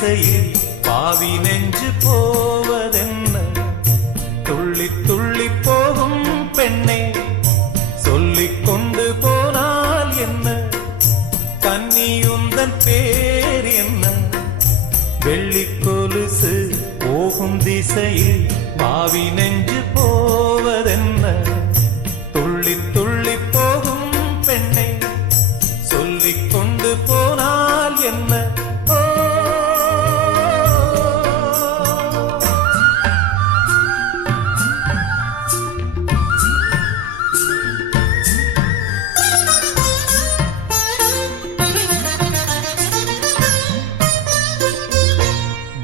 திசையில் பாவி நெஞ்சு போவதென்ன? துள்ளி துள்ளி போகும் பெண்ணை சொல்லிக் கொண்டு போனால் என்ன? கன்னியுந்தன் பேர் என்ன? வெள்ளி கொலுசு போகும் திசையில் பாவி நெஞ்சு போவதென்ன? துள்ளி துள்ளி போகும் பெண்ணை சொல்லிக் கொண்டு போனால் என்ன?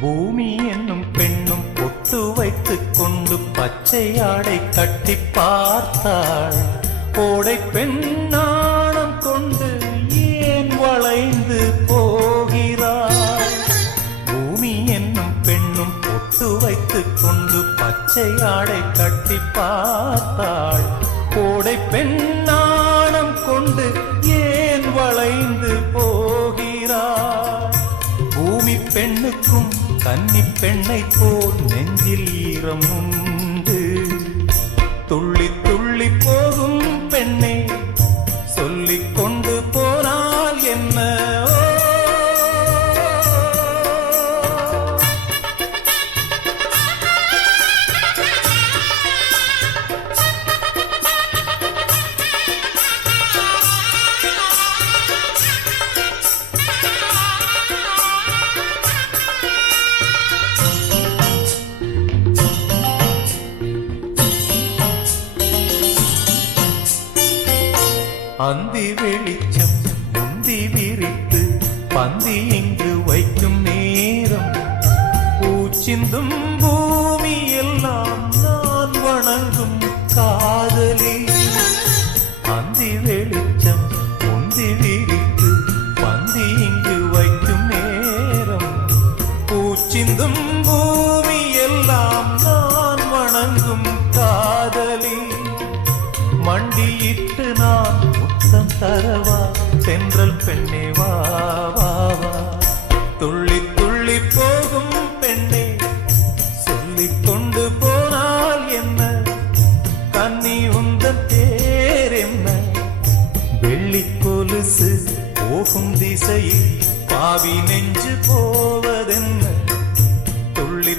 பூமி என்னும் பெண்ணும் பொட்டு வைத்துக் கொண்டு பச்சை ஆடை கட்டி பார்த்தாள். கோடை பெண்ணாணம் கொண்டு ஏன் வளைந்து போகிறாள்? பூமி என்னும் பெண்ணும் பொட்டு வைத்துக் கொண்டு பச்சை ஆடை கட்டி பார்த்தாள். கோடை பெண்ணாணம் கொண்டு ஏன் வளைந்து போகிறாள்? பூமி பெண்ணுக்கும் கன்னி பெண்ணை போல் நெஞ்சில் ஈரம் உண்டு. துள்ளி துள்ளி போகும் பெண்ணை சொல்லிக் கொண்டு போனால் என்ன? அந்தி வெளிச்சம் முந்தி விரித்து பந்தி இங்கு வைக்கும் நேரம், பூச்சிந்தும் பூமி எல்லாம் நான் வணங்கும் காதலி. அந்தி வெளிச்சம் முந்தி விரித்து பந்தி இங்கு வைக்கும் நேரம், பூச்சிந்தும் பூமி எல்லாம் நான் வணங்கும் காதலி. மண்டியிட்டு நான் முத்தம் தரவா சென்றல் பெண்ணே வா வா வா? துள்ளி துள்ளி போகும் பெண்ணே சொல்லிக் கொண்டு போனால் என்ன? கன்னி உந்தன் பேர் என்ன? வெள்ளி கொலுசு போகும் திசையில் பாவி நெஞ்சு போவதென்ன? துள்ளி